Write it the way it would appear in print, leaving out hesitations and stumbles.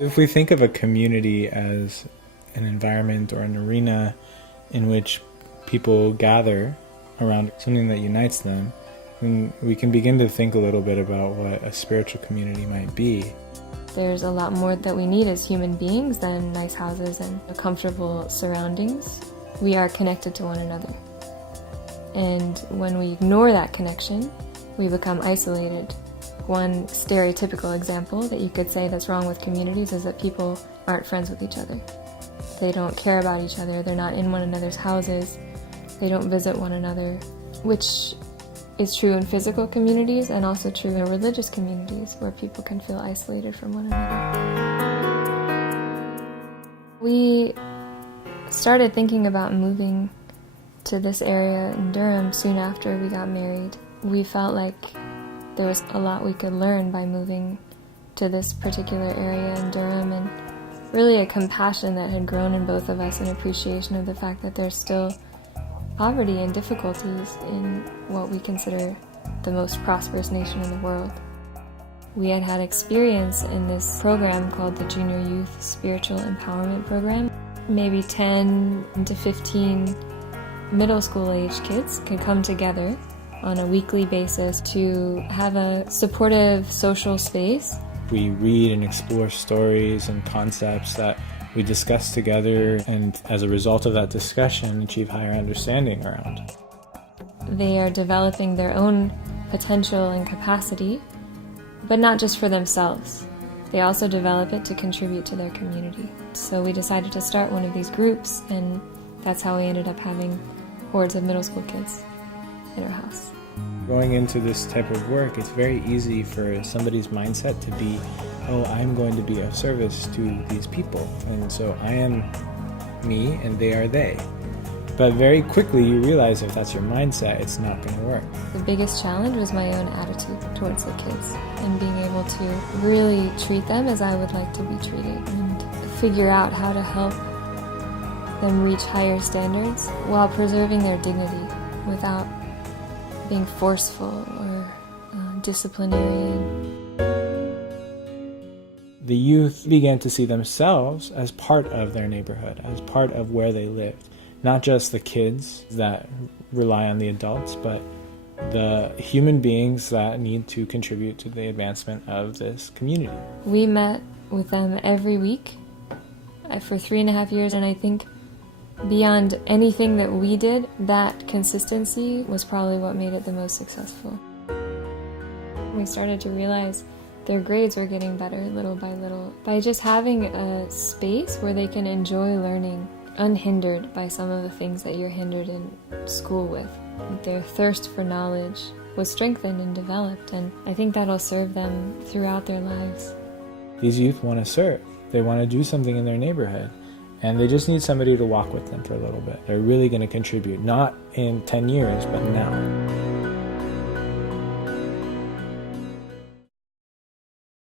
If we think of a community as an environment or an arena in which people gather around something that unites them, then we can begin to think a little bit about what a spiritual community might be. There's a lot more that we need as human beings than nice houses and comfortable surroundings. We are connected to one another. And when we ignore that connection, we become isolated. One stereotypical example that you could say that's wrong with communities is that people aren't friends with each other. They don't care about each other, they're not in one another's houses, they don't visit one another, which is true in physical communities and also true in religious communities where people can feel isolated from one another. We started thinking about moving to this area in Durham soon after we got married. We felt like there was a lot we could learn by moving to this particular area in Durham, and really a compassion that had grown in both of us, an appreciation of the fact that there's still poverty and difficulties in what we consider the most prosperous nation in the world. We had had experience in this program called the Junior Youth Spiritual Empowerment Program. Maybe 10 to 15 middle school age kids could come together on a weekly basis to have a supportive social space. We read and explore stories and concepts that we discuss together, and as a result of that discussion, achieve higher understanding around. They are developing their own potential and capacity, but not just for themselves. They also develop it to contribute to their community. So we decided to start one of these groups, and that's how we ended up having hordes of middle school kids in our house. Going into this type of work, it's very easy for somebody's mindset to be, oh, I'm going to be of service to these people, and so I am me and they are they. But very quickly you realize if that's your mindset, it's not going to work. The biggest challenge was my own attitude towards the kids and being able to really treat them as I would like to be treated and figure out how to help them reach higher standards while preserving their dignity without being forceful or disciplinary. The youth began to see themselves as part of their neighborhood, as part of where they lived. Not just the kids that rely on the adults, but the human beings that need to contribute to the advancement of this community. We met with them every week for 3.5 years, and I think beyond anything that we did, that consistency was probably what made it the most successful. We started to realize their grades were getting better little by little by just having a space where they can enjoy learning unhindered by some of the things that you're hindered in school with. Their thirst for knowledge was strengthened and developed, and I think that'll serve them throughout their lives. These youth want to serve. They want to do something in their neighborhood, and they just need somebody to walk with them for a little bit. They're really going to contribute, not in 10 years, but now.